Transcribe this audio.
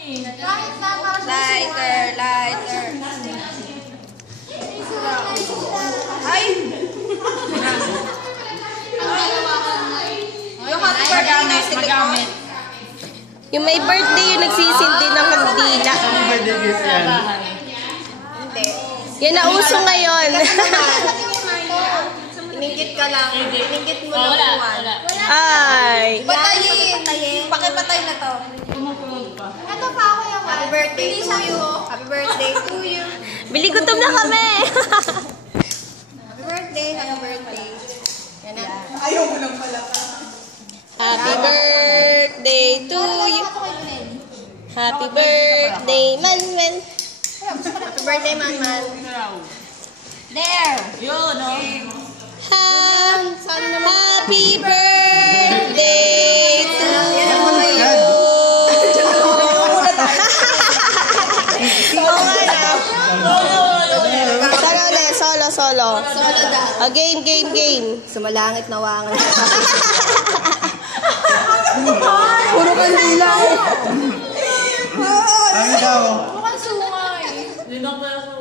Lighter, lighter. Ay! Yung hot magamit, magamit. Yung may birthday yung nagsisindi ng kandila. Ang birthday gift yan. Hindi. Yan na uso ngayon. Iningit ka lang. Iningit mo lang buwan. Ay. Patayin. Pakipatay na to. Ito pa ako yung happy birthday to you. Happy birthday to you. Bili gutom na kami. Happy birthday, happy birthday. Yan na. Ayaw mo lang pala. Happy birthday to you. Happy birthday, Manman. Happy birthday, man. There. Yun, no? Happy birthday to you. Solo ulit, solo. Solo daw. Game. Sumalangit na wangan. Puro kandila. Ano daw? Mukhang sungay. Hindi na pala